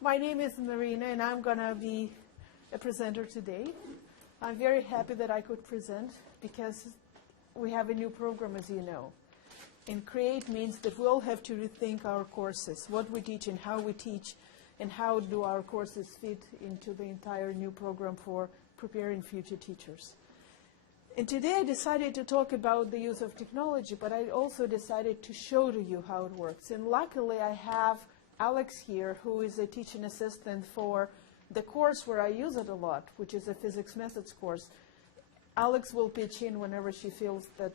My name is Marina, and I'm going to be a presenter today. I'm very happy that I could present because we have a new program, as you know. And CREATE means that we'll have to rethink our courses, what we teach and how we teach, and how do our courses fit into the entire new program for preparing future teachers. And today I decided to talk about the use of technology, but I also decided to show to you how it works. And luckily I have Alex here, who is a teaching assistant for the course where I use it a lot, which is a physics methods course. Alex will pitch in whenever she feels that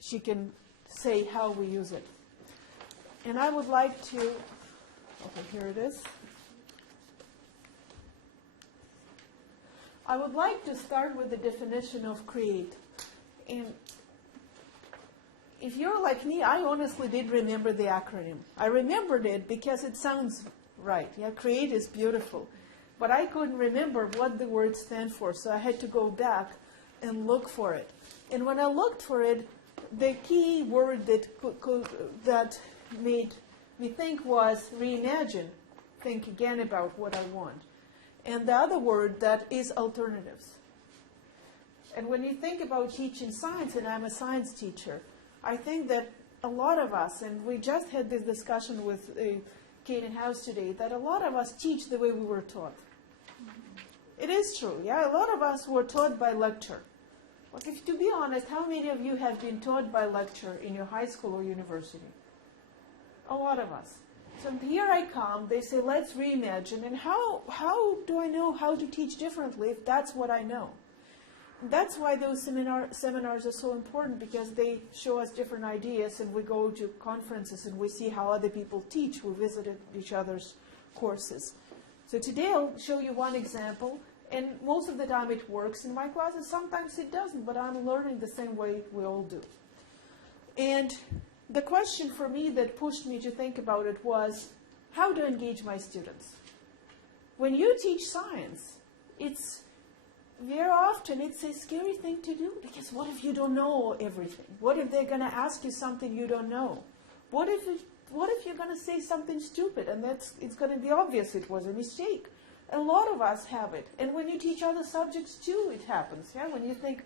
she can say how we use it. And I would like to, okay, here it is. I would like to start with the definition of CREATE. And if you're like me, I honestly did remember the acronym. I remembered it because it sounds right. Yeah, CREATE is beautiful. But I couldn't remember what the words stand for, so I had to go back and look for it. And when I looked for it, the key word that made me think was reimagine, think again about what I want. And the other word that is alternatives. And when you think about teaching science, and I'm a science teacher, I think that a lot of us, and we just had this discussion with Kate in house today, that a lot of us teach the way we were taught. It is true, yeah? A lot of us were taught by lecture. Like, if to be honest, how many of you have been taught by lecture in your high school or university? A lot of us. So here I come, they say, let's reimagine. And how do I know how to teach differently if that's what I know? That's why those seminars are so important, because they show us different ideas, and we go to conferences and we see how other people teach. We visited each other's courses. So today I'll show you one example, and most of the time it works in my classes. Sometimes it doesn't, but I'm learning the same way we all do. And the question for me that pushed me to think about it was, how to engage my students? When you teach science, very often it's a scary thing to do, because what if you don't know everything? What if they're going to ask you something you don't know? What if you're going to say something stupid, and it's going to be obvious it was a mistake? A lot of us have it. And when you teach other subjects too, it happens. Yeah? When you think,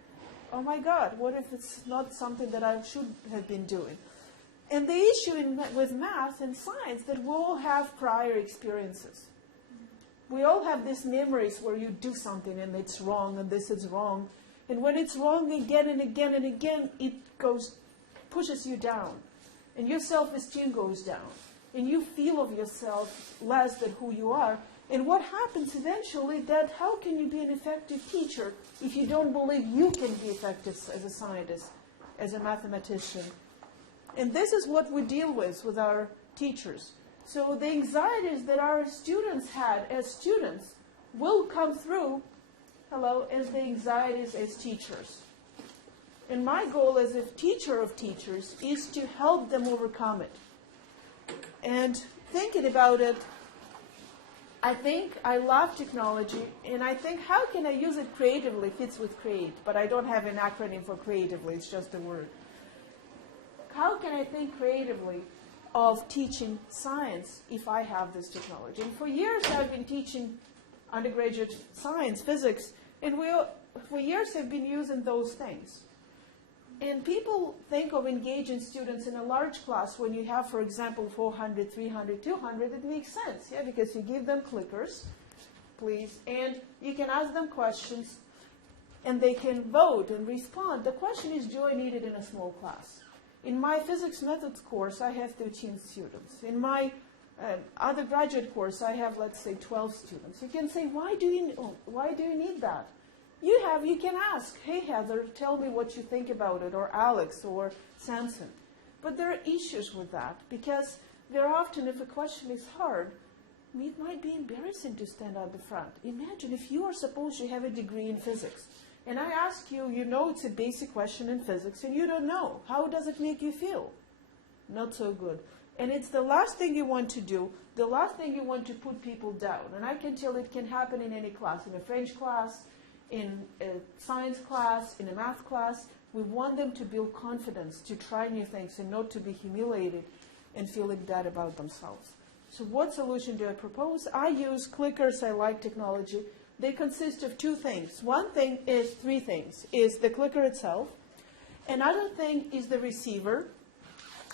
oh my God, what if it's not something that I should have been doing? And the issue with math and science that we all have prior experiences. We all have these memories where you do something and it's wrong and this is wrong. And when it's wrong again and again and again, it pushes you down. And your self-esteem goes down. And you feel of yourself less than who you are. And what happens eventually, that how can you be an effective teacher if you don't believe you can be effective as a scientist, as a mathematician? And this is what we deal with our teachers. So the anxieties that our students had as students will come through, as the anxieties as teachers. And my goal as a teacher of teachers is to help them overcome it. And thinking about it, I think I love technology, and I think how can I use it creatively fits with CREATE, but I don't have an acronym for creatively, it's just a word. How can I think creatively of teaching science if I have this technology? And for years I've been teaching undergraduate science, physics, and for years I've been using those things. And people think of engaging students in a large class when you have, for example, 400, 300, 200, it makes sense, yeah, because you give them clickers, please, and you can ask them questions, and they can vote and respond. The question is, do I need it in a small class? In my physics methods course, I have 13 students. In my other graduate course, I have, let's say, 12 students. You can say, why do you need that? You can ask, hey, Heather, tell me what you think about it, or Alex, or Samson. But there are issues with that, because very often if a question is hard, it might be embarrassing to stand at the front. Imagine if you are supposed to have a degree in physics. And I ask you, you know it's a basic question in physics, and you don't know. How does it make you feel? Not so good. And it's the last thing you want to do, the last thing you want to put people down. And I can tell it can happen in any class, in a French class, in a science class, in a math class. We want them to build confidence, to try new things, and not to be humiliated and feeling bad about themselves. So what solution do I propose? I use clickers. I like technology. They consist of two things. One thing is three things. Is the clicker itself. Another thing is the receiver.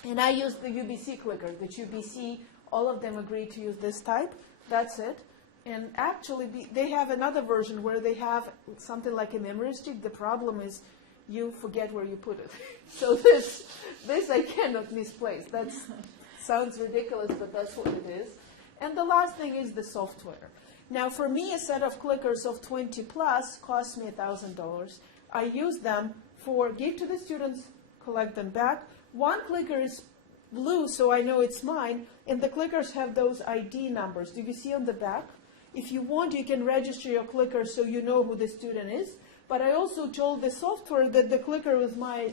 And I use the UBC clicker. The UBC, all of them agree to use this type. That's it. And actually, they have another version where they have something like a memory stick. The problem is you forget where you put it. So this I cannot misplace. That sounds ridiculous, but that's what it is. And the last thing is the software. Now, for me, a set of clickers of 20 plus costs me $1,000. I use them for give to the students, collect them back. One clicker is blue, so I know it's mine, and the clickers have those ID numbers. Do you see on the back? If you want, you can register your clicker so you know who the student is. But I also told the software that the clicker with my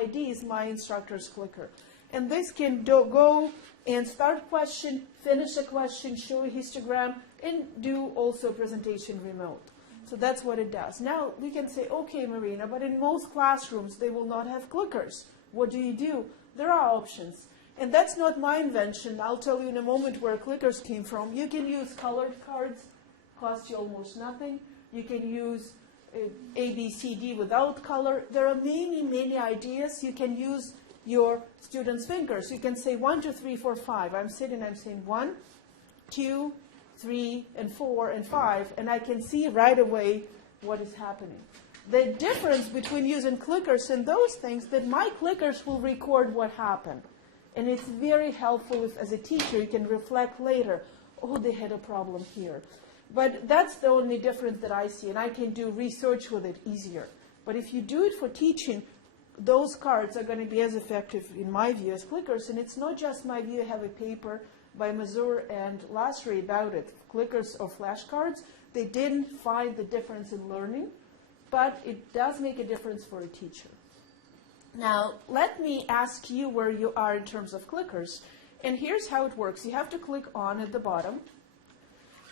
ID is my instructor's clicker. And this can go and start a question, finish a question, show a histogram, and do also presentation remote. So that's what it does. Now, we can say, okay, Marina, but in most classrooms, they will not have clickers. What do? There are options. And that's not my invention. I'll tell you in a moment where clickers came from. You can use colored cards, cost you almost nothing. You can use A, B, C, D without color. There are many, many ideas. You can use your students' fingers. You can say 1, 2, 3, 4, 5. I'm saying 1, 2, 3, and 4, and 5, and I can see right away what is happening. The difference between using clickers and those things, that my clickers will record what happened. And it's very helpful if, as a teacher, you can reflect later, oh, they had a problem here. But that's the only difference that I see, and I can do research with it easier. But if you do it for teaching, those cards are going to be as effective, in my view, as clickers. And it's not just my view. I have a paper by Mazur and Lasry about it. Clickers or flashcards, they didn't find the difference in learning, but it does make a difference for a teacher. Now, let me ask you where you are in terms of clickers. And here's how it works. You have to click on at the bottom.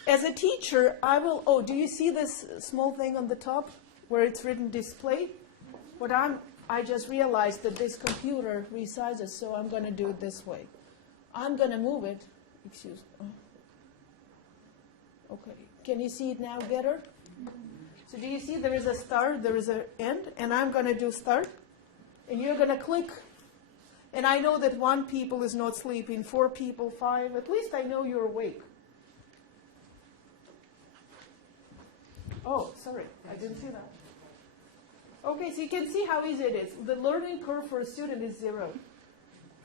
As a teacher, I will, oh, do you see this small thing on the top where it's written display? I just realized that this computer resizes, so I'm going to do it this way. I'm going to move it. Excuse me. Okay. Can you see it now better? So do you see there is a start, there is an end, and I'm going to do start. And you're going to click. And I know that 1 people is not sleeping, 4 people, 5. At least I know you're awake. Oh, sorry. I didn't see that. Okay, so you can see how easy it is. The learning curve for a student is 0.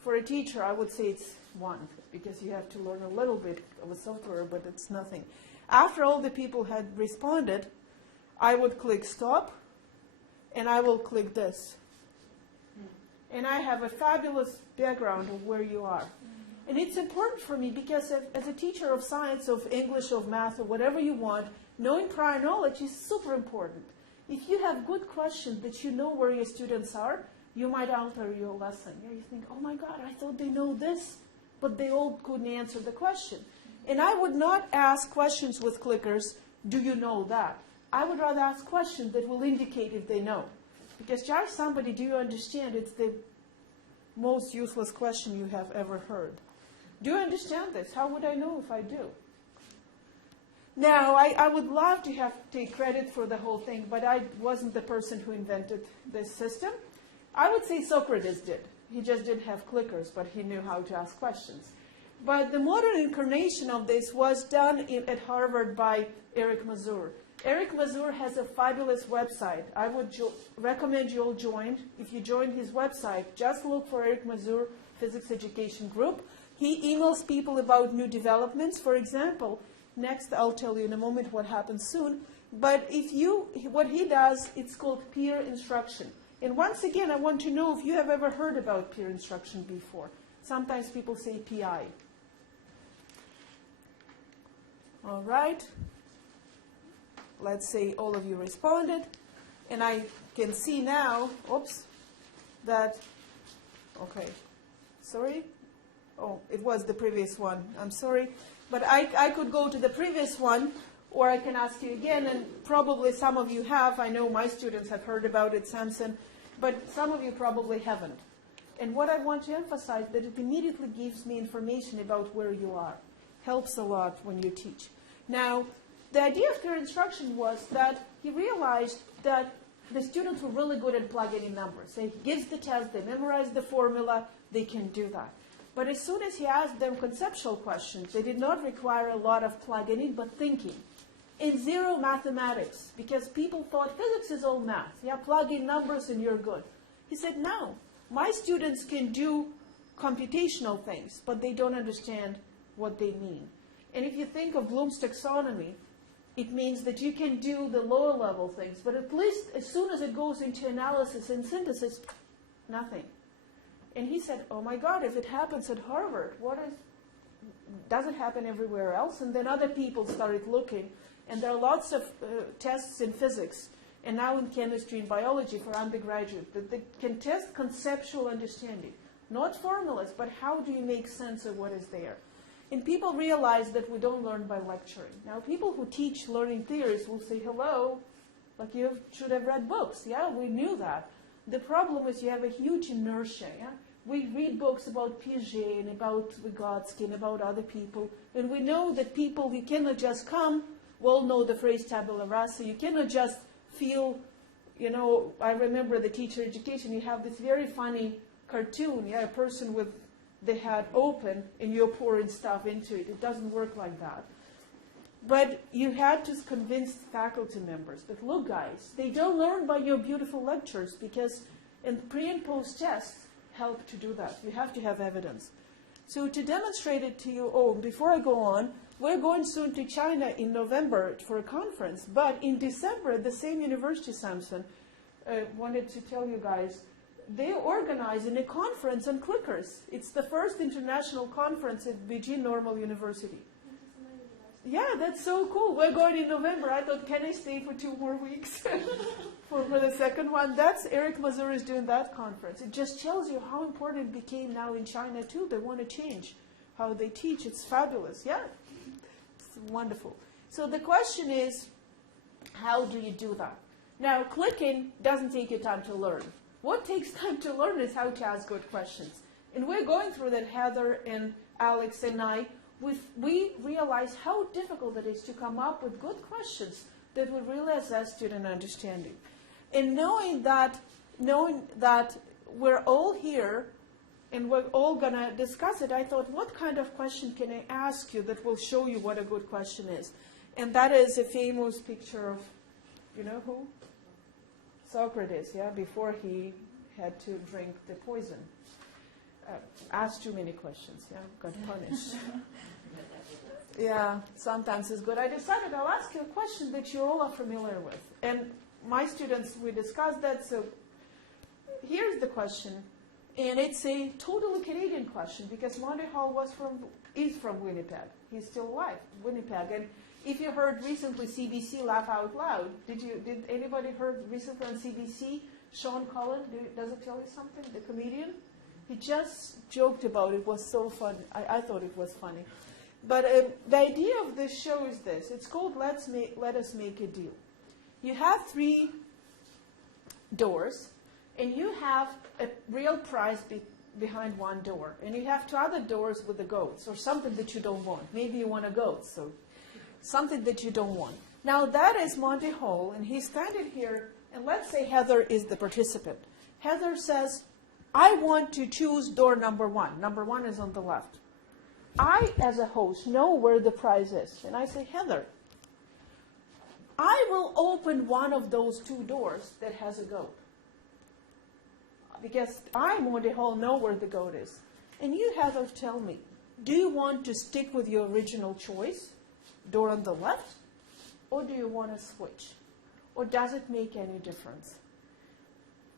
For a teacher, I would say it's 1, because you have to learn a little bit of a software, but it's nothing. After all the people had responded, I would click stop, and I will click this. And I have a fabulous background of where you are. And it's important for me because as a teacher of science, of English, of math, or whatever you want, knowing prior knowledge is super important. If you have good questions that you know where your students are, you might alter your lesson. You think, oh my God, I thought they know this, but they all couldn't answer the question. And I would not ask questions with clickers, do you know that? I would rather ask questions that will indicate if they know. Because to ask somebody, do you understand? It's the most useless question you have ever heard. Do you understand this? How would I know if I do? Now, I would love to take credit for the whole thing, but I wasn't the person who invented this system. I would say Socrates did. He just didn't have clickers, but he knew how to ask questions. But the modern incarnation of this was done at Harvard by Eric Mazur. Eric Mazur has a fabulous website. I would recommend you all join. If you join his website, just look for Eric Mazur Physics Education Group. He emails people about new developments. For example, next I'll tell you in a moment what happens soon. But what he does, it's called peer instruction. And once again, I want to know if you have ever heard about peer instruction before. Sometimes people say PI. All right. Let's say all of you responded. And I can see now, that, okay, sorry. Oh, it was the previous one. I'm sorry. But I could go to the previous one, or I can ask you again, and probably some of you have. I know my students have heard about it, Samson, but some of you probably haven't. And what I want to emphasize, that it immediately gives me information about where you are. helps a lot when you teach. Now, the idea of peer instruction was that he realized that the students were really good at plugging in numbers. So he gives the test, they memorize the formula, they can do that. But as soon as he asked them conceptual questions, they did not require a lot of plugging in, but thinking. And zero mathematics, because people thought physics is all math. Yeah, plug in numbers and you're good. He said, no, my students can do computational things, but they don't understand what they mean. And if you think of Bloom's taxonomy, it means that you can do the lower level things, but at least as soon as it goes into analysis and synthesis, nothing. And he said, oh my God, if it happens at Harvard, does it happen everywhere else? And then other people started looking, and there are lots of tests in physics, and now in chemistry and biology for undergraduate, that they can test conceptual understanding. Not formulas, but how do you make sense of what is there? And people realize that we don't learn by lecturing. Now, people who teach learning theories will say, hello, like you should have read books. Yeah, we knew that. The problem is you have a huge inertia. Yeah? We read books about Piaget and about Vygotsky and about other people, and we know that people, you cannot just come, well know the phrase tabula rasa, you cannot just feel, I remember the teacher education, you have this very funny cartoon, yeah, a person with the head open and you're pouring stuff into it. It doesn't work like that. But you had to convince faculty members that, look guys, they don't learn by your beautiful lectures, because in pre and post tests help to do that. You have to have evidence. So to demonstrate it to you, before I go on, we're going soon to China in November for a conference, but in December at the same university, Samson, wanted to tell you guys, they're organizing a conference on clickers. It's the first international conference at Beijing Normal University. Yeah, that's so cool. We're going in November. I thought, can I stay for 2 more weeks for the second one? That's Eric Mazur is doing that conference. It just tells you how important it became now in China too. They want to change how they teach. It's fabulous. Yeah, it's wonderful. So the question is, how do you do that? Now, clicking doesn't take you time to learn. What takes time to learn is how to ask good questions. And we're going through that, Heather and Alex and I. We realize how difficult it is to come up with good questions that would really assess student understanding. And knowing that we're all here and we're all going to discuss it, I thought, what kind of question can I ask you that will show you what a good question is? And that is a famous picture of, you know who? Socrates, yeah, before he had to drink the poison. Asked too many questions, yeah, got punished. Yeah, sometimes it's good. I decided I'll ask you a question that you all are familiar with. And my students, we discussed that, so here's the question. And it's a totally Canadian question, because Monty Hall is from Winnipeg. He's still alive, Winnipeg. And if you heard recently CBC Laugh Out Loud, did anybody heard recently on CBC, Sean Cullen, does it tell you something, the comedian? He just joked about it. It was so fun. I thought it was funny. But the idea of this show is this. It's called Let Us Make a Deal. You have 3 doors, and you have a real prize behind one door. And you have 2 other doors with the goats, or something that you don't want. Maybe you want a goat, so something that you don't want. Now that is Monty Hall, and he's standing here, and let's say Heather is the participant. Heather says, I want to choose door number 1. Number 1 is on the left. I, as a host, know where the prize is. And I say, Heather, I will open one of those 2 doors that has a goat. Because I, Monty Hall, know where the goat is. And you, Heather, tell me, do you want to stick with your original choice, door on the left, or do you want to switch? Or does it make any difference?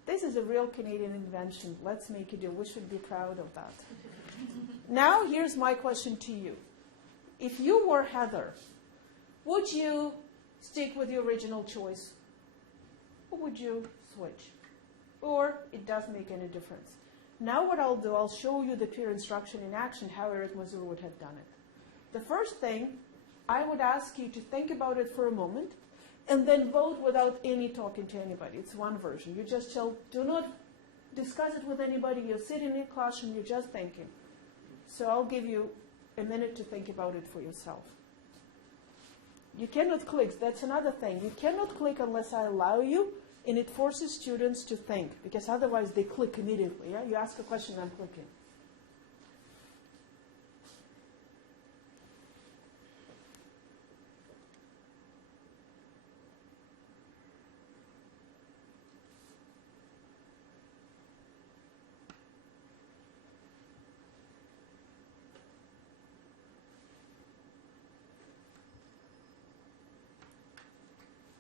This is a real Canadian invention. Let's make a deal. We should be proud of that. Now, here's my question to you. If you were Heather, would you stick with your original choice? Or would you switch? Or it does make any difference. Now what I'll do, I'll show you the peer instruction in action, how Eric Mazur would have done it. The first thing, I would ask you to think about it for a moment, and then vote without any talking to anybody. It's one version. You just do not discuss it with anybody. You're sitting in a classroom, you're just thinking. So I'll give you a minute to think about it for yourself. You cannot click. That's another thing. You cannot click unless I allow you, and it forces students to think, because otherwise they click immediately. Yeah? You ask a question, I'm clicking.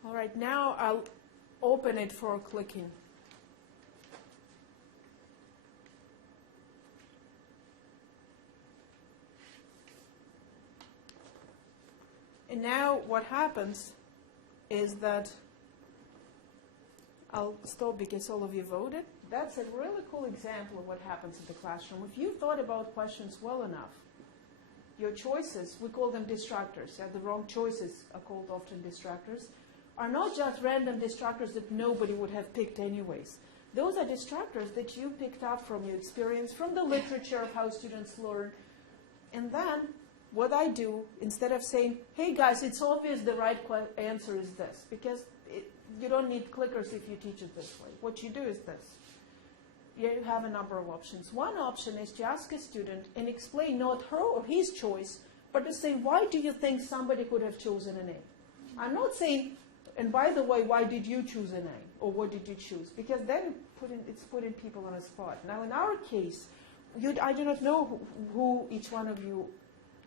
All right, now I'll open it for clicking. And now what happens is that I'll stop because all of you voted. That's a really cool example of what happens in the classroom. If you thought about questions well enough, your choices, we call them distractors. The wrong choices are called often distractors, are not just random distractors that nobody would have picked anyways. Those are distractors that you picked up from your experience, from the literature of how students learn. And then what I do, instead of saying, hey guys, it's obvious the right answer is this, because you don't need clickers if you teach it this way. What you do is this. You have a number of options. One option is to ask a student and explain not her or his choice, but to say, why do you think somebody could have chosen an A? I'm not saying, and by the way, why did you choose an A? Or what did you choose? Because then it's putting people on a spot. Now, in our case, I do not know who each one of you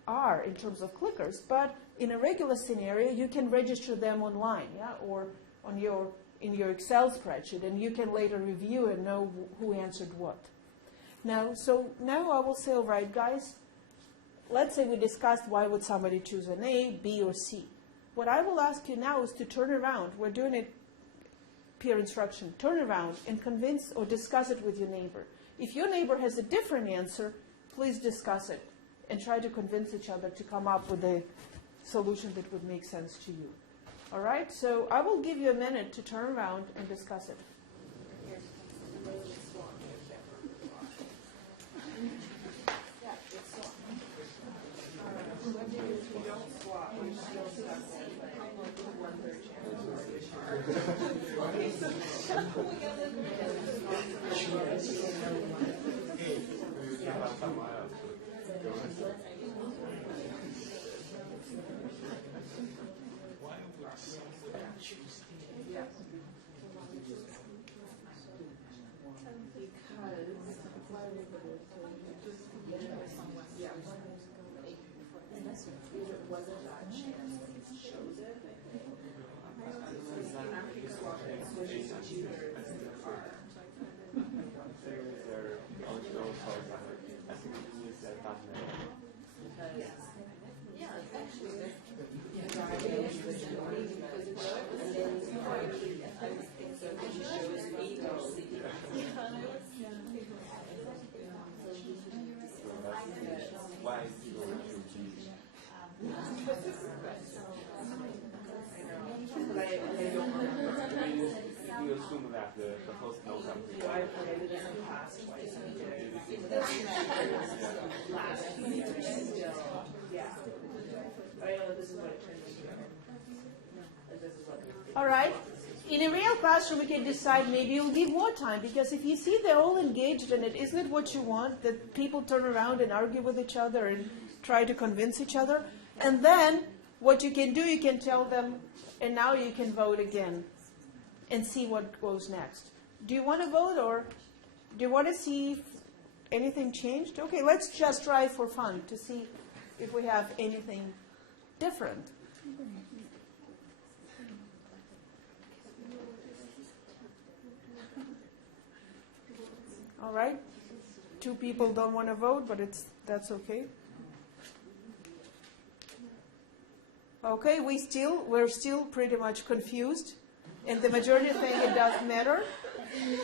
are in terms of clickers, but in a regular scenario, you can register them online, yeah, or in your Excel spreadsheet, and you can later review and know who answered what. Now I will say, all right, guys, let's say we discussed why would somebody choose an A, B, or C. What I will ask you now is to turn around. We're doing it peer instruction. Turn around and convince or discuss it with your neighbor. If your neighbor has a different answer, please discuss it and try to convince each other to come up with a solution that would make sense to you. All right? So I will give you a minute to turn around and discuss it. You assume that the host knows something. I it doesn't pass twice. I know this is what it turns into. All right. In a real classroom, we can decide maybe you'll give more time, because if you see they're all engaged in it, isn't it what you want, that people turn around and argue with each other and try to convince each other? And then what you can do, you can tell them, and now you can vote again and see what goes next. Do you want to vote, or do you want to see if anything changed? Okay, let's just try for fun to see if we have anything different. All right. 2 people don't want to vote, but that's okay. Okay, we're still pretty much confused, and the majority think it doesn't matter.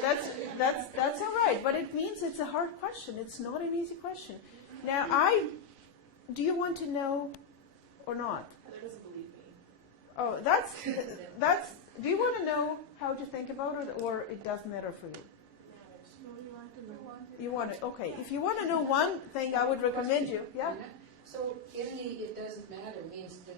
That's all right, but it means it's a hard question. It's not an easy question. Now, do you want to know or not? Heather doesn't believe me. Oh, that's. Do you want to know how to think about it, or it doesn't matter for you? You want it? Okay. If you want to know one thing, I would recommend you. Yeah. So in the "it doesn't matter" means that,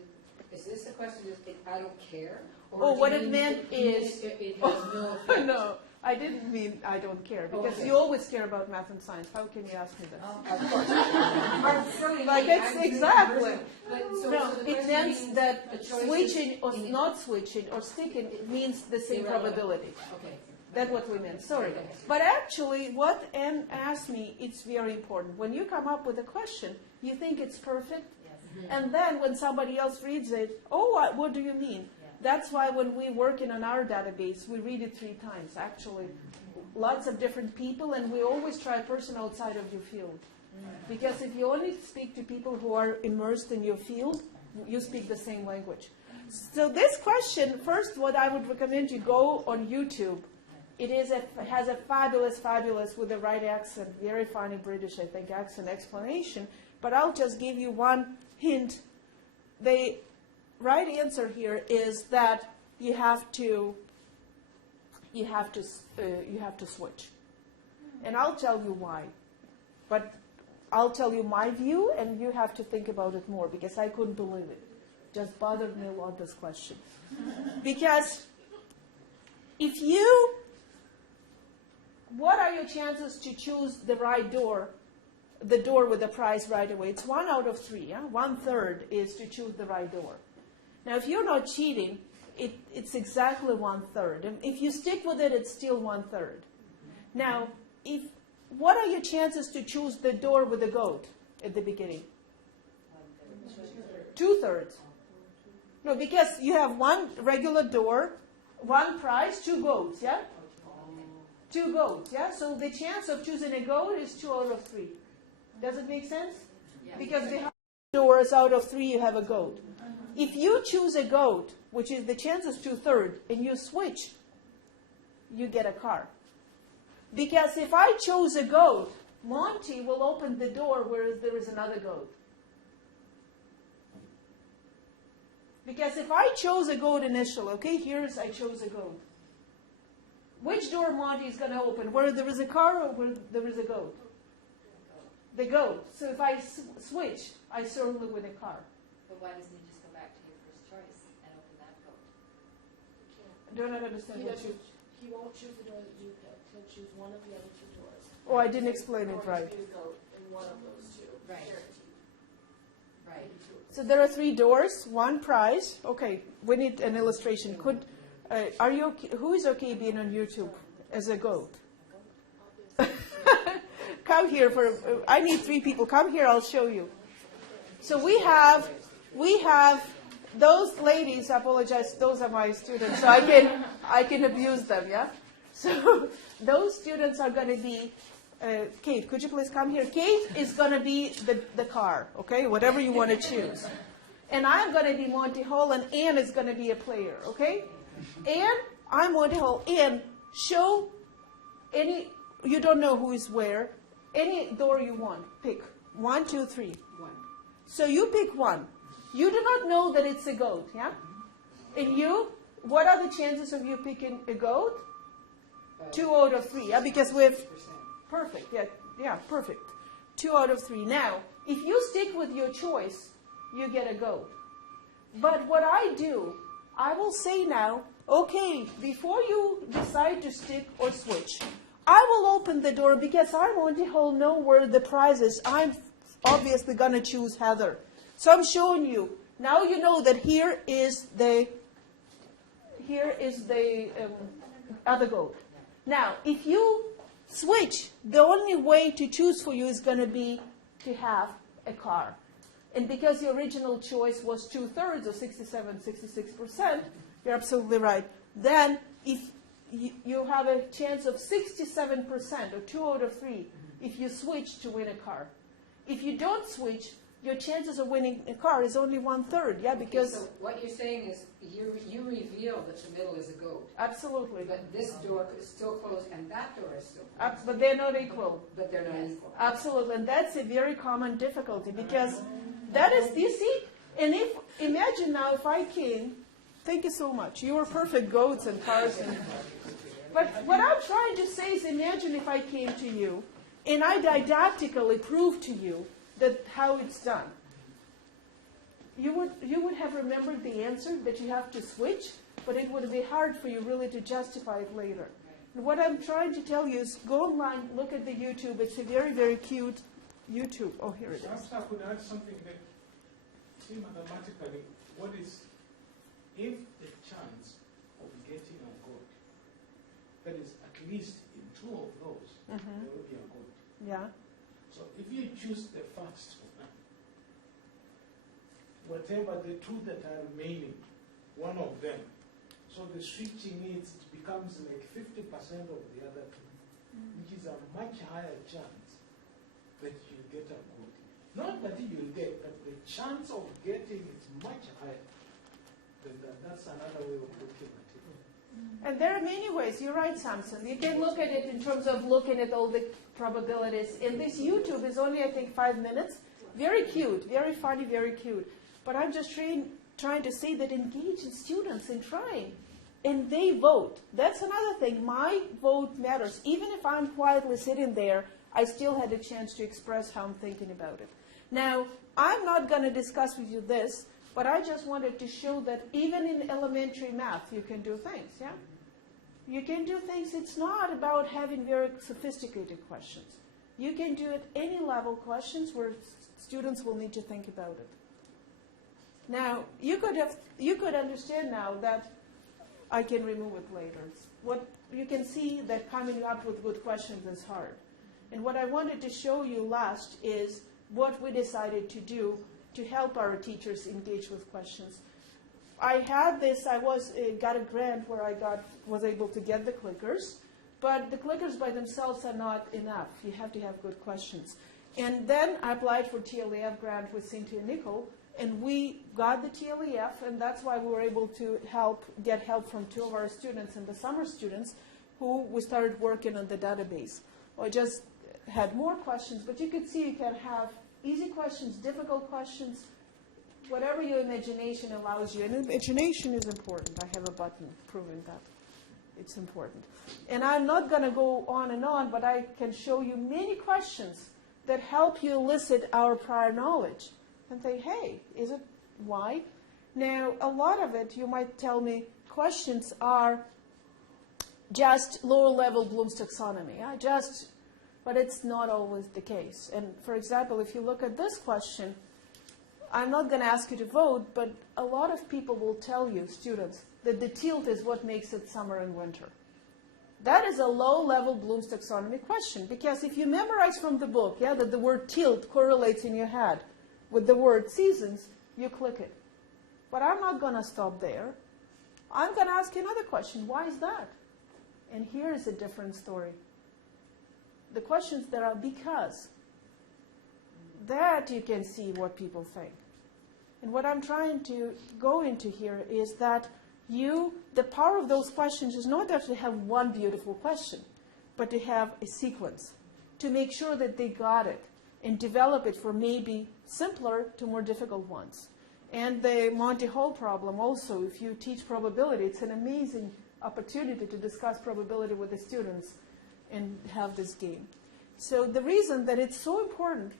is this the question of I don't care? Or Oh, do what you it mean meant is, it has no effect? no, I didn't mean I don't care, because Okay. you always care about math and science. How can you ask me that? Of course. But silly Like, me, it's I'm the exactly. person. But so No, the it question means means that a choice switching or is not switching or sticking means the same irrelevant. probability. Okay. That's what we meant, sorry. Okay. But actually, what Anne asked me, it's very important. When you come up with a question, you think it's perfect, and then when somebody else reads it, oh, what do you mean? That's why when we working on our database, we read it 3 times, actually. Lots of different people, and we always try a person outside of your field. Because if you only speak to people who are immersed in your field, you speak the same language. So this question, first, what I would recommend you go on YouTube. It has a fabulous, with the right accent, very funny British, I think, accent explanation. But I'll just give you one hint. The right answer here is that you have to switch. And I'll tell you why. But I'll tell you my view, and you have to think about it more, because I couldn't believe it. Just bothered me a lot, this question. Because what are your chances to choose the right door, the door with the prize right away? It's 1 out of 3. Yeah? 1/3 is to choose the right door. Now, if you're not cheating, it's exactly 1/3. And if you stick with it, it's still 1/3. Now, what are your chances to choose the door with the goat at the beginning? 2/3. No, because you have 1 regular door, 1 prize, 2 goats, yeah? 2 goats, yeah? So the chance of choosing a goat is 2 out of 3. Does it make sense? Yeah. Because behind doors out of 3 you have a goat. If you choose a goat, which is the chance is 2/3, and you switch, you get a car. Because if I chose a goat, Monty will open the door where there is another goat. Because if I chose a goat initially, okay, I chose a goat. Which door Monty is going to open? Where there is a car or where there is a goat? The goat. So if I switch, I certainly win a car. But why doesn't he just go back to your first choice and open that goat? I do not understand what you... He won't choose the door that you picked. He'll choose one of the other 2 doors. Oh, I didn't explain it right. Or he'll go in one of those 2. Right. Guaranteed. Right. So there are 3 doors, 1 prize. Okay, we need an illustration. Are you okay, who is okay being on YouTube as a goat? Come here I need 3 people. Come here, I'll show you. So we have those ladies, I apologize, those are my students, so I can abuse them, yeah? So those students are going to be, Kate, could you please come here? Kate is going to be the car, okay, whatever you want to choose. And I'm going to be Monty Hall, and Anne is going to be a player, okay? Anne, I'm Monty Hall. Anne, show you don't know who is where, any door you want, pick. 1, 2, 3. 1. So you pick 1. You do not know that it's a goat, yeah? And what are the chances of you picking a goat? 2 out of 3, yeah? Because we've... Perfect, yeah, perfect. 2 out of 3. Now, if you stick with your choice, you get a goat. But what I do, I will say now, okay, before you decide to stick or switch, I will open the door because I want to know where the prize is. I'm obviously going to choose Heather. So I'm showing you. Now you know that here is the other goat. Now, if you switch, the only way to choose for you is going to be to have a car. And because the original choice was 2/3 or 66%, you're absolutely right. Then if you have a chance of 67% or 2 out of 3 if you switch to win a car. If you don't switch, your chances of winning a car is only 1/3, yeah, because... Okay, so what you're saying is you reveal that the middle is a goat. Absolutely. But this door is still closed and that door is still closed. But they're not equal. But they're not equal. Absolutely, and that's a very common difficulty because that is, you see, and imagine now if I came, thank you so much, you were perfect goats and cars. But what I'm trying to say is imagine if I came to you and I didactically proved to you that how it's done. you would have remembered the answer that you have to switch, but it would be hard for you really to justify it later. And what I'm trying to tell you is go online, look at the YouTube. It's a very, very cute YouTube. Oh, here it is. Perhaps I could add something that, see, mathematically, what is, if the chance of getting a good, that is at least in two of those, there will be a good. Yeah. So if you choose the first one, whatever the two that are remaining, one of them, so the switching needs, it becomes like 50% of the other two, which is a much higher chance that you get a good. Not that you'll get, but the chance of getting is much higher than that. That's another way of looking at it. And there are many ways. You're right, Samson. You can look at it in terms of looking at all the probabilities. And this YouTube is only, I think, 5 minutes. Very cute, very funny, very cute. But I'm just trying to say that engage in students in trying. And they vote. That's another thing. My vote matters. Even if I'm quietly sitting there, I still had a chance to express how I'm thinking about it. Now, I'm not going to discuss with you this, but I just wanted to show that even in elementary math, you can do things, yeah? You can do things. It's not about having very sophisticated questions. You can do at any level questions where students will need to think about it. Now, you could understand now that I can remove it later. What you can see that coming up with good questions is hard. And what I wanted to show you last is what we decided to do to help our teachers engage with questions. I had this, I got a grant where I was able to get the clickers, but the clickers by themselves are not enough. You have to have good questions. And then I applied for TLEF grant with Cynthia Nickel, and we got the TLEF, and that's why we were able to get help from 2 of our students and the summer students who we started working on the database. I just had more questions, but you could see you can have easy questions, difficult questions, whatever your imagination allows you. And imagination is important. I have a button proving that it's important. And I'm not going to go on and on, but I can show you many questions that help you elicit our prior knowledge and say, hey, is it why? Now, a lot of it, you might tell me, questions are just lower-level Bloom's taxonomy. But it's not always the case. And for example, if you look at this question, I'm not going to ask you to vote, but a lot of people will tell you, students, that the tilt is what makes it summer and winter. That is a low-level Bloom's taxonomy question, because if you memorize from the book, that the word tilt correlates in your head with the word seasons, you click it. But I'm not going to stop there. I'm going to ask you another question. Why is that? And here is a different story. The questions that are because. That you can see what people think. And what I'm trying to go into here is that the power of those questions is not just to have one beautiful question, but to have a sequence, to make sure that they got it and develop it for maybe simpler to more difficult ones. And the Monty Hall problem also, if you teach probability, it's an amazing opportunity to discuss probability with the students and have this game. So the reason that it's so important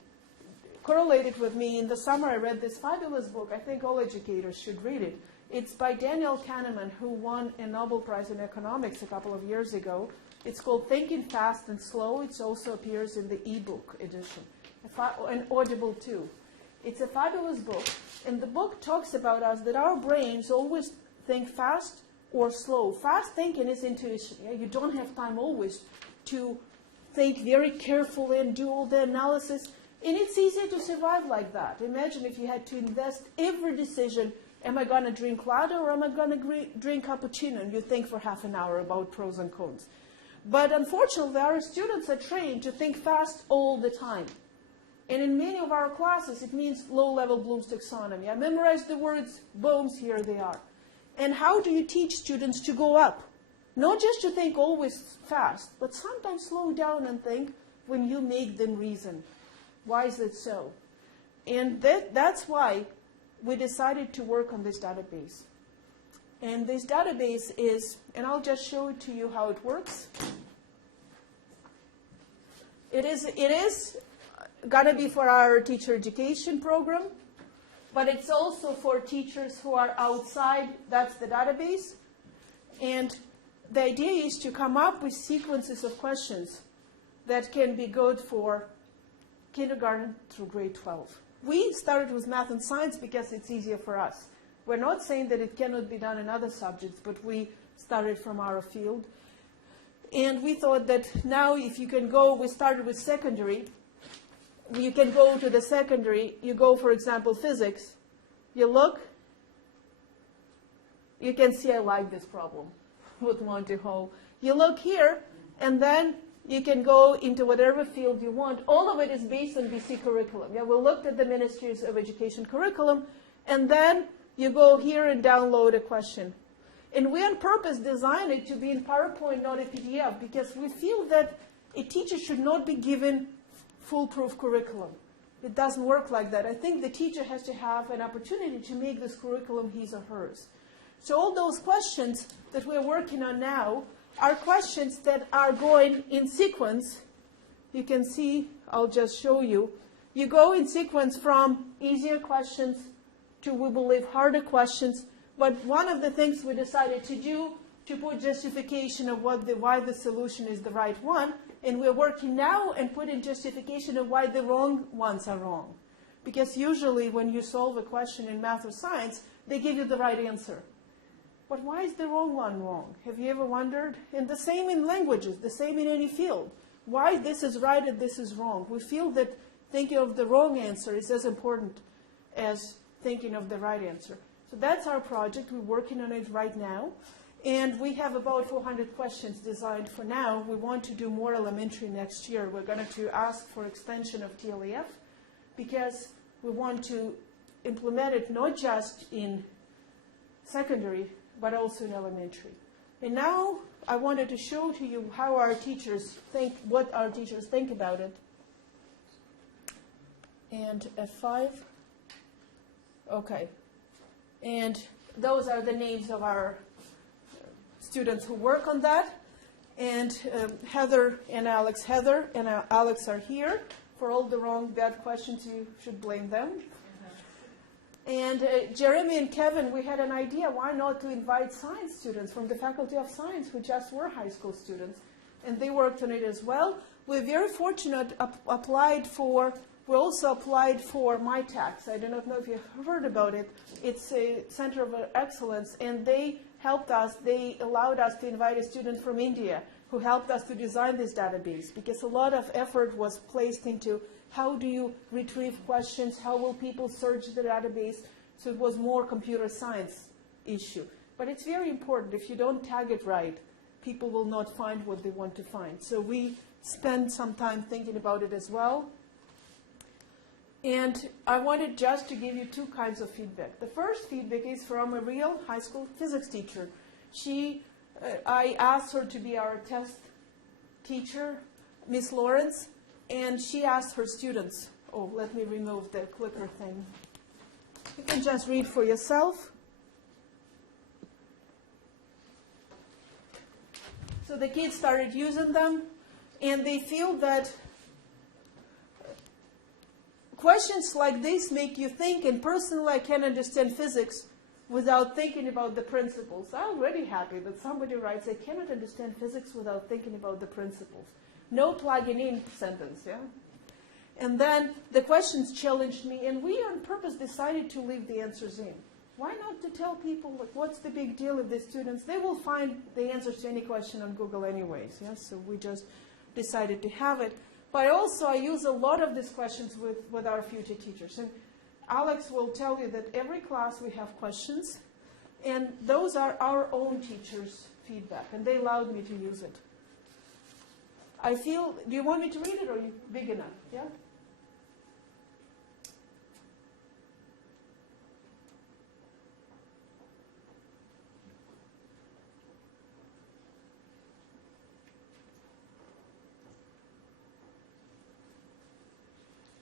correlated with me, in the summer I read this fabulous book. I think all educators should read it. It's by Daniel Kahneman, who won a Nobel Prize in economics a couple of years ago. It's called Thinking Fast and Slow. It also appears in the ebook edition, and Audible too. It's a fabulous book, and the book talks about us that our brains always think fast or slow. Fast thinking is intuition. Yeah? You don't have time always to think very carefully and do all the analysis. And it's easier to survive like that. Imagine if you had to invest every decision, am I going to drink latte or am I going to drink cappuccino? And you think for half an hour about pros and cons. But unfortunately, our students are trained to think fast all the time. And in many of our classes, it means low-level Bloom's taxonomy. I memorized the words, boom, here they are. And how do you teach students to go up? Not just to think always fast, but sometimes slow down and think when you make them reason. Why is it so? And that's why we decided to work on this database. And this database is, and I'll just show it to you how it works. It is going to be for our teacher education program. but it's also for teachers who are outside. That's the database. And the idea is to come up with sequences of questions that can be good for kindergarten through grade 12. We started with math and science because it's easier for us. We're not saying that it cannot be done in other subjects, but we started from our field. And we thought that now if you can go, we started with secondary, you can go to the secondary, you go, for example, physics, you look, you can see I like this problem with Monty Hall. You look here, and then you can go into whatever field you want. All of it is based on BC curriculum. Yeah, we looked at the Ministries of Education curriculum, and then you go here and download a question. And we on purpose designed it to be in PowerPoint, not a PDF, because we feel that a teacher should not be given foolproof curriculum. It doesn't work like that. I think the teacher has to have an opportunity to make this curriculum his or hers. So all those questions that we're working on now are questions that are going in sequence. You can see, I'll just show you. You go in sequence from easier questions to, we believe, harder questions. But one of the things we decided to do, to put justification of why the solution is the right one, and we're working now and putting justification of why the wrong ones are wrong. Because usually when you solve a question in math or science, they give you the right answer. But why is the wrong one wrong? Have you ever wondered? And the same in languages, the same in any field. Why this is right and this is wrong? We feel that thinking of the wrong answer is as important as thinking of the right answer. So that's our project. We're working on it right now. And we have about 400 questions designed for now. We want to do more elementary next year. We're going to ask for extension of TLEF because we want to implement it not just in secondary, but also in elementary. And now I wanted to show to you how our teachers think, what our teachers think about it. And F5. Okay. And those are the names of our students who work on that. And Heather and Alex. Heather and Alex are here. For all the wrong, bad questions, you should blame them. And Jeremy and Kevin, we had an idea, why not to invite science students from the Faculty of Science who just were high school students. And they worked on it as well. We're very fortunate, we also applied for MyTax. I do not know if you've heard about it. It's a center of excellence, and they helped us. They allowed us to invite a student from India who helped us to design this database, because a lot of effort was placed into how do you retrieve questions, how will people search the database. So it was more computer science issue. But it's very important. If you don't tag it right, people will not find what they want to find. So we spent some time thinking about it as well. And I wanted just to give you two kinds of feedback. The first feedback is from a real high school physics teacher. I asked her to be our test teacher, Miss Lawrence, and she asked her students, oh, let me remove the clicker thing. You can just read for yourself. So the kids started using them, and they feel that questions like this make you think, and personally I can understand physics without thinking about the principles. I'm really happy that somebody writes, I cannot understand physics without thinking about the principles. No plugging in sentence, yeah? And then the questions challenged me, and we on purpose decided to leave the answers in. Why not to tell people, like, what's the big deal if the students, they will find the answers to any question on Google anyways, yeah? So we just decided to have it. But also I use a lot of these questions with our future teachers. And Alex will tell you that every class we have questions, and those are our own teachers' feedback, and they allowed me to use it. I feel, do you want me to read it, or are you big enough? Yeah?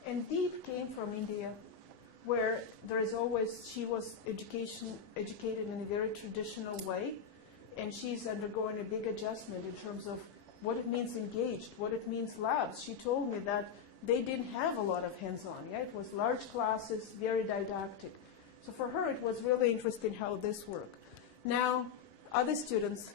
And Deep came from India, where there is always, she was educated in a very traditional way, and she's undergoing a big adjustment in terms of what it means engaged, what it means labs. She told me that they didn't have a lot of hands-on. Yeah? It was large classes, very didactic. So for her, it was really interesting how this worked. Now, other students.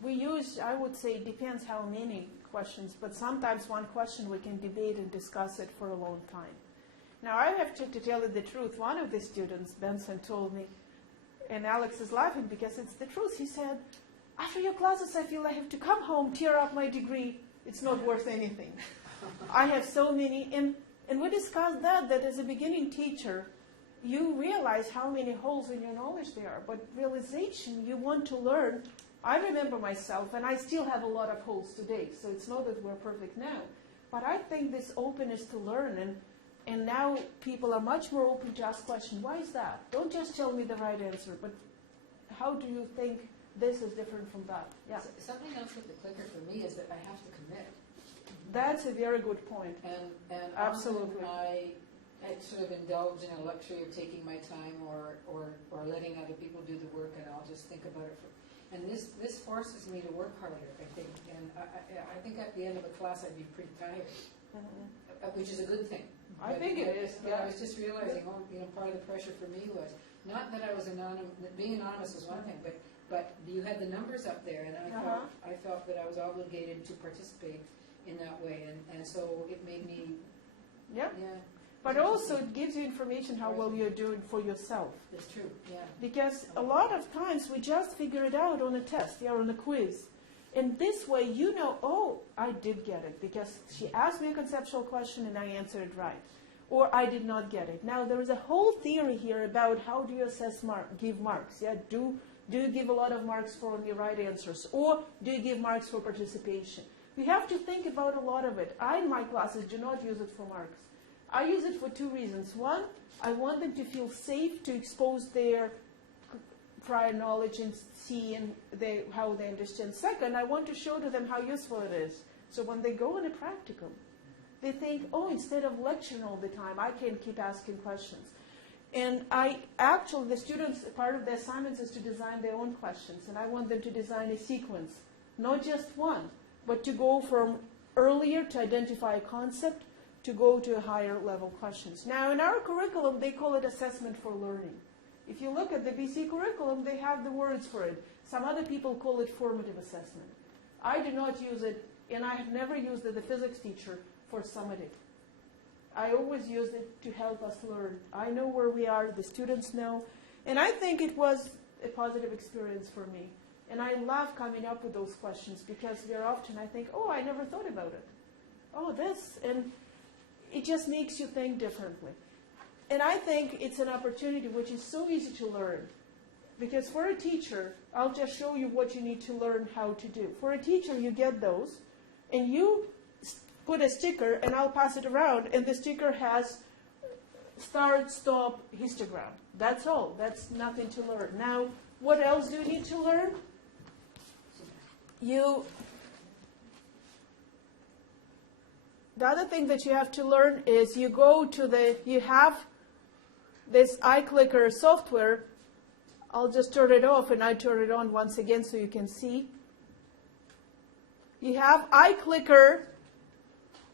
We use, I would say, it depends how many questions, but sometimes one question we can debate and discuss it for a long time. Now, I have to tell you the truth. One of the students, Benson, told me, and Alex is laughing because it's the truth. He said, after your classes, I feel I have to come home, tear up my degree. It's not worth anything. I have so many, and we discussed that as a beginning teacher, you realize how many holes in your knowledge there are, but realization, you want to learn. I remember myself, and I still have a lot of holes today, so it's not that we're perfect now. But I think this openness to learn, and now people are much more open to ask questions. Why is that? Don't just tell me the right answer, but how do you think this is different from that? Yeah. Something else with the clicker for me is that I have to commit. That's a very good point. And Absolutely. often I sort of indulge in a luxury of taking my time or letting other people do the work, and I'll just think about it. And this forces me to work harder, I think. And I think at the end of a class I'd be pretty tired, which is a good thing. I think it is. But I was just realizing, part of the pressure for me was not that I was anonymous. Being anonymous was one thing, but you had the numbers up there, and I felt that I was obligated to participate in that way, and so it made me. Yep. Yeah. But also it gives you information how well you're doing for yourself. That's true. Yeah. Because a lot of times we just figure it out on a test, or on a quiz. And this way you know, oh, I did get it because she asked me a conceptual question and I answered it right. Or I did not get it. Now there is a whole theory here about how do you assess give marks. Yeah? Do you give a lot of marks for only right answers? Or do you give marks for participation? We have to think about a lot of it. I, in my classes, do not use it for marks. I use it for two reasons. One, I want them to feel safe to expose their prior knowledge and see how they understand. Second, I want to show to them how useful it is. So when they go in a practicum, they think, oh, instead of lecturing all the time, I can keep asking questions. And the students, part of the assignments is to design their own questions. And I want them to design a sequence, not just one, but to go from earlier to identify a concept to go to higher level questions. Now, in our curriculum, they call it assessment for learning. If you look at the BC curriculum, they have the words for it. Some other people call it formative assessment. I do not use it, and I have never used it as a physics teacher for summative. I always use it to help us learn. I know where we are, the students know, and I think it was a positive experience for me. And I love coming up with those questions because very often I think, oh, I never thought about it. Oh, this, and it just makes you think differently. And I think it's an opportunity which is so easy to learn. Because for a teacher, I'll just show you what you need to learn how to do. For a teacher, you get those, and you put a sticker, and I'll pass it around, and the sticker has start, stop, histogram. That's all. That's nothing to learn. Now, what else do you need to learn? The other thing that you have to learn is you have this iClicker software. I'll just turn it off and I turn it on once again so you can see. You have iClicker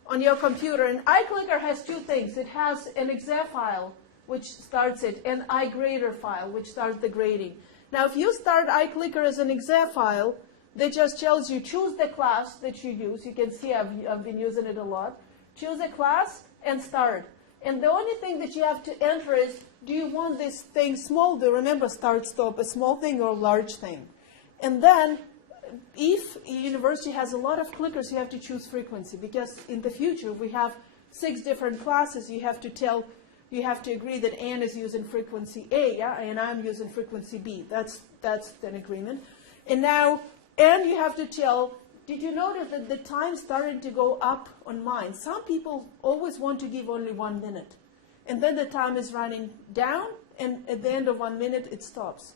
on your computer, and iClicker has two things. It has an exe file, which starts it, and iGrader file, which starts the grading. Now, if you start iClicker as an exe file, that just tells you choose the class that you use. You can see I've been using it a lot. Choose a class and start. And the only thing that you have to enter is, do you want this thing small? Do you remember start, stop, a small thing or a large thing? And then, if a university has a lot of clickers, you have to choose frequency. Because in the future, we have 6 different classes. You have to agree that Anne is using frequency A, yeah, and I'm using frequency B. That's an agreement. And now, and you have to tell, did you notice that the time started to go up on mine? Some people always want to give only 1 minute. And then the time is running down, and at the end of 1 minute, it stops.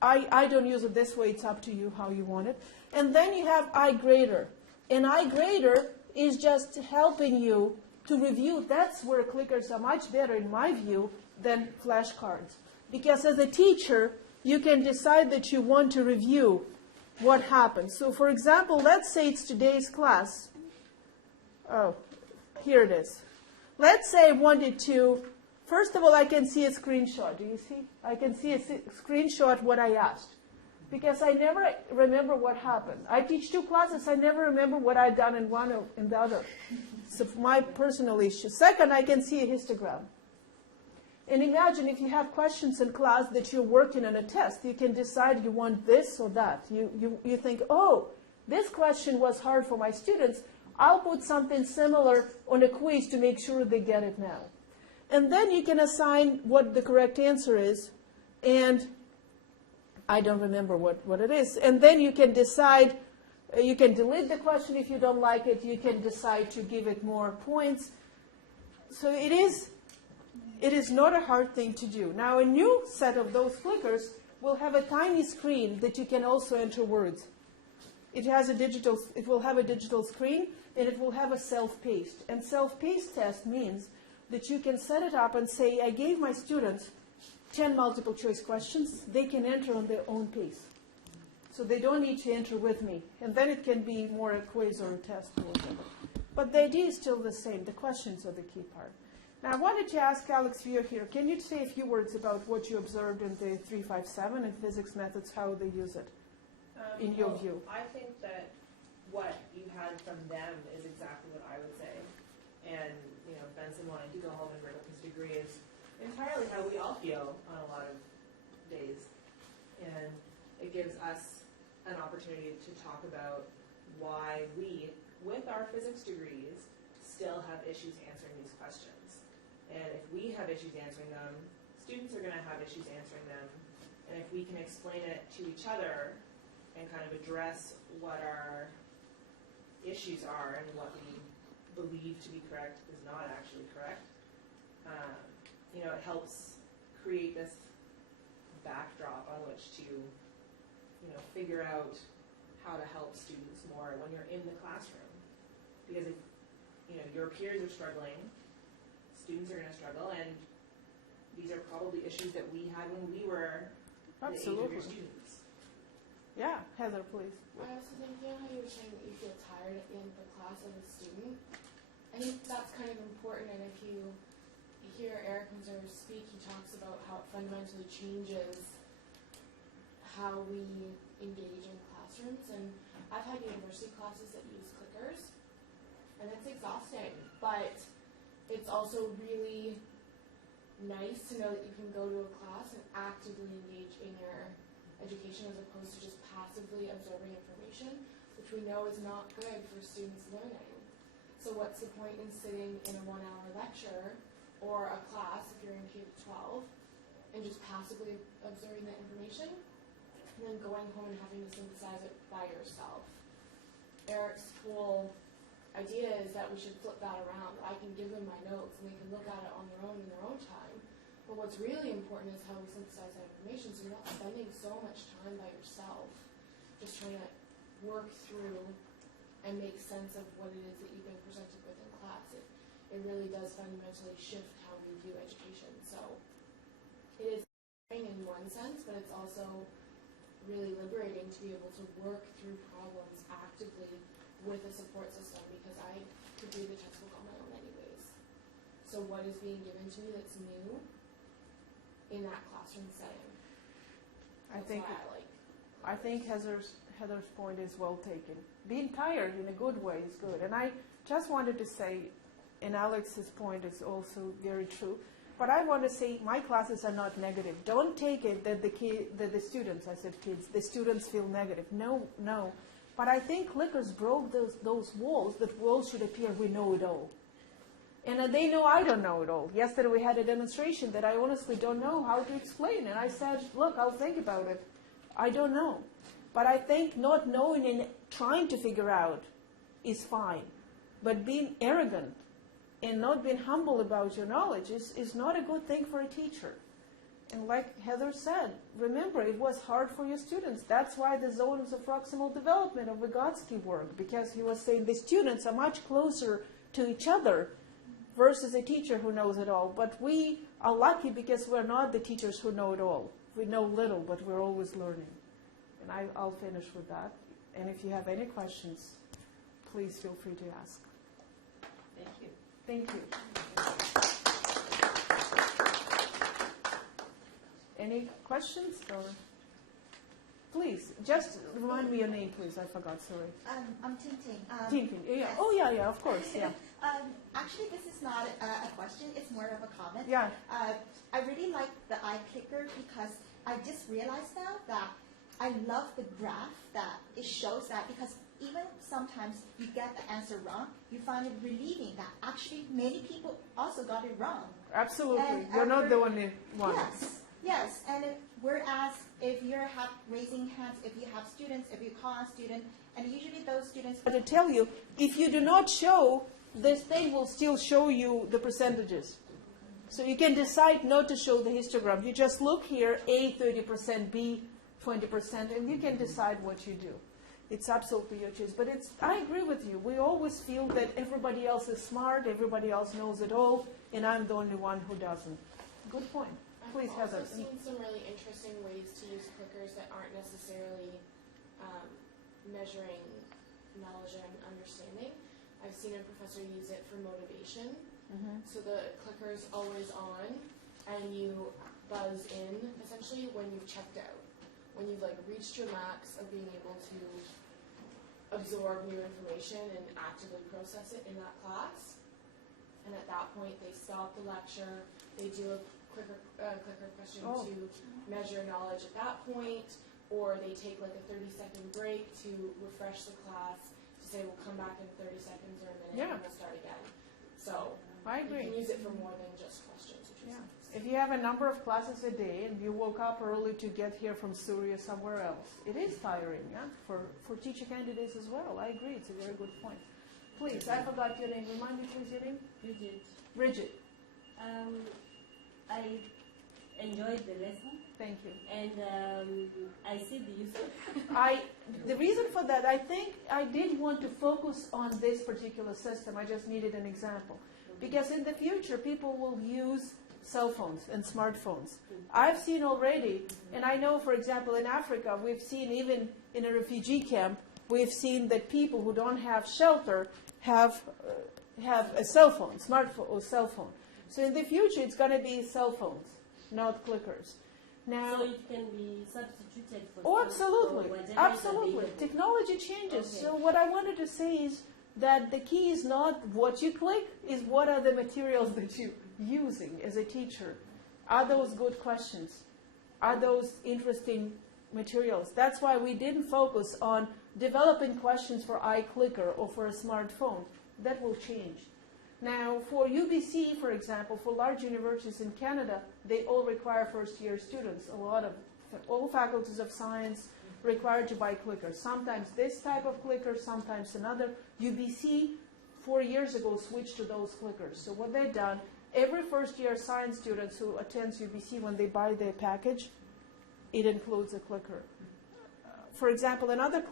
I don't use it this way. It's up to you how you want it. And then you have iGrader. And iGrader is just helping you to review. That's where clickers are much better, in my view, than flashcards. Because as a teacher, you can decide that you want to review what happened. So for example, let's say it's today's class. Oh, here it is. Let's say I wanted to, first of all, I can see a screenshot. Do you see? I can see a screenshot what I asked. Because I never remember what happened. I teach 2 classes, I never remember what I'd done in one or in the other. So my personal issue. Second, I can see a histogram. And imagine if you have questions in class that you're working on a test, you can decide you want this or that. You think, oh, this question was hard for my students. I'll put something similar on a quiz to make sure they get it now. And then you can assign what the correct answer is, and I don't remember what it is. And then you can decide, you can delete the question if you don't like it. You can decide to give it more points. So it is not a hard thing to do. Now, a new set of those clickers will have a tiny screen that you can also enter words. It will have a digital screen, and it will have a self-paced. And self-paced test means that you can set it up and say, I gave my students 10 multiple choice questions. They can enter on their own pace. So they don't need to enter with me. And then it can be more a quiz or a test or whatever. But the idea is still the same. The questions are the key part. Now, I wanted to ask Alex Veer here, can you say a few words about what you observed in the 357 and physics methods, how they use it, in your view? I think that what you had from them is exactly what I would say. And, you know, Benson wanting to go home and work his degree is entirely how we all feel on a lot of days. And it gives us an opportunity to talk about why we, with our physics degrees, still have issues answering these questions. And if we have issues answering them, students are going to have issues answering them. And if we can explain it to each other and kind of address what our issues are and what we believe to be correct is not actually correct, you know, it helps create this backdrop on which to, you know, figure out how to help students more when you're in the classroom. Because if, you know, your peers are struggling, students are going to struggle, and these are probably issues that we had when we were the age of your students. Yeah, Heather, please. I also think, you know how you were saying that you feel tired at the end of the class as a student? I think that's kind of important, and if you hear Eric Mazur speak, he talks about how it fundamentally changes how we engage in classrooms. And I've had university classes that use clickers, and it's exhausting, but it's also really nice to know that you can go to a class and actively engage in your education as opposed to just passively absorbing information, which we know is not good for students learning. So what's the point in sitting in a 1-hour lecture or a class, if you're in K-12, and just passively absorbing that information, and then going home and having to synthesize it by yourself? Eric's whole idea is that we should flip that around. I can give them my notes, and they can look at it on their own in their own time. But what's really important is how we synthesize that information, so you're not spending so much time by yourself just trying to work through and make sense of what it is that you've been presented with in class. It really does fundamentally shift how we view education. So it is in one sense, but it's also really liberating to be able to work through problems actively with a support system, because I could read the textbook on my own anyways. So what is being given to me that's new in that classroom setting? That's I think Heather's point is well taken. Being tired in a good way is good. And I just wanted to say, and Alex's point is also very true, but I want to say my classes are not negative. Don't take it that the students, I said kids, the students feel negative. No. But I think clickers broke those walls. That walls should appear we know it all. And they know I don't know it all. Yesterday we had a demonstration that I honestly don't know how to explain. And I said, look, I'll think about it. I don't know. But I think not knowing and trying to figure out is fine. But being arrogant and not being humble about your knowledge is not a good thing for a teacher. And like Heather said, remember, it was hard for your students. That's why the zones of proximal development of Vygotsky worked, because he was saying the students are much closer to each other versus a teacher who knows it all. But we are lucky because we're not the teachers who know it all. We know little, but we're always learning. And I'll finish with that. And if you have any questions, please feel free to ask. Thank you. Thank you. Any questions? Or please, just remind me your name, please. I forgot, sorry. I'm Tintin. Tintin. Yeah. Yes. Oh, yeah, of course, yeah. Actually, this is not a question. It's more of a comment. Yeah. I really like the iClicker because I just realized now that I love the graph that it shows that, because even sometimes you get the answer wrong, you find it relieving that actually many people also got it wrong. Absolutely. And You're not the only one. Yes. And whereas if you're raising hands, if you have students, if you call a student, and usually those students... But to tell you, if you do not show, this thing will still show you the percentages. So you can decide not to show the histogram. You just look here, A 30%, B 20%, and you can decide what you do. It's absolutely your choice. But I agree with you. We always feel that everybody else is smart, everybody else knows it all, and I'm the only one who doesn't. Good point. Please, Heather. I've also seen some really interesting ways to use clickers that aren't necessarily measuring knowledge and understanding. I've seen a professor use it for motivation. So the clicker's always on, and you buzz in, essentially, when you've checked out. When you've reached your max of being able to absorb new information and actively process it in that class. And at that point, they stop the lecture, they do a clicker question to measure knowledge at that point, or they take a 30-second break to refresh the class, to say we'll come back in 30 seconds or a minute and we'll start again. So I agree. you can use it for more than just questions, which is nice. If you have a number of classes a day and you woke up early to get here from Surrey or somewhere else, it is tiring, for teacher candidates as well. I agree. It's a very good point. Please, I forgot your name. Remind me, please, your name? Bridget. Bridget. I enjoyed the lesson. Thank you. And I see the use. The reason for that, I think I did want to focus on this particular system. I just needed an example. Because in the future, people will use cell phones and smartphones. I've seen already, and I know, for example, in Africa, we've seen even in a refugee camp, we've seen that people who don't have shelter have a cell phone, smartphone or cell phone. So in the future, it's going to be cell phones, not clickers. Now, so it can be substituted for... Oh, absolutely. For Absolutely. Technology changes. Okay. So what I wanted to say is that the key is not what you click, is what are the materials that you're using as a teacher. Are those good questions? Are those interesting materials? That's why we didn't focus on developing questions for iClicker or for a smartphone. That will change. Now, for UBC, for example, for large universities in Canada, they all require first-year students. All faculties of science required to buy clickers. Sometimes this type of clicker, sometimes another. UBC, 4 years ago, switched to those clickers. So what they've done, every first-year science students who attends UBC, when they buy their package, it includes a clicker. For example, another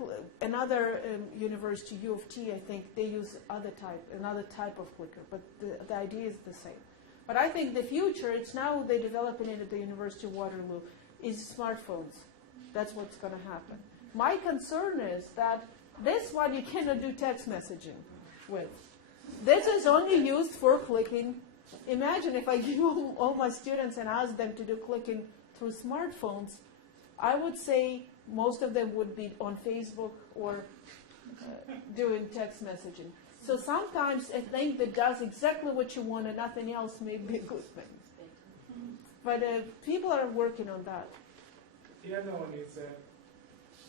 university, U of T, I think, they use another type of clicker, but the idea is the same. But I think the future, it's now they're developing it at the University of Waterloo, is smartphones. That's what's going to happen. My concern is that this one you cannot do text messaging with. This is only used for clicking. Imagine if I give all my students and ask them to do clicking through smartphones, I would say most of them would be on Facebook or doing text messaging. So sometimes a thing that does exactly what you want and nothing else may be a good thing. But people are working on that. The other one is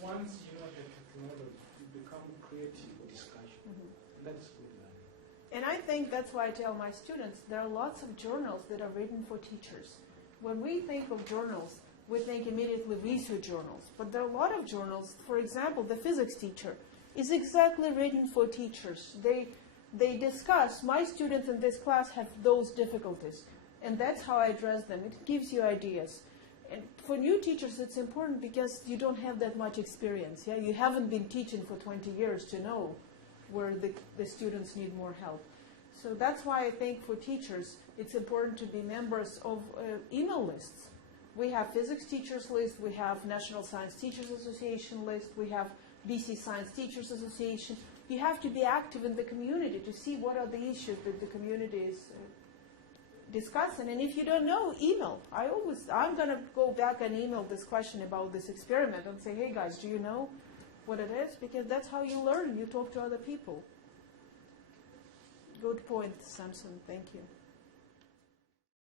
once you know the technology, you become creative with discussion. And that's good learning. And I think that's why I tell my students, there are lots of journals that are written for teachers. When we think of journals, we think immediately research journals. But there are a lot of journals. For example, the physics teacher is exactly written for teachers. They discuss, my students in this class have those difficulties. And that's how I address them. It gives you ideas. And for new teachers, it's important because you don't have that much experience. Yeah, you haven't been teaching for 20 years to know where the students need more help. So that's why I think for teachers, it's important to be members of email lists We have physics teachers list, we have National Science Teachers Association list, we have BC Science Teachers Association. You have to be active in the community to see what are the issues that the community is discussing. And if you don't know, email. I'm going to go back and email this question about this experiment and say, hey guys, do you know what it is? Because that's how you learn. You talk to other people. Good point, Samson. Thank you.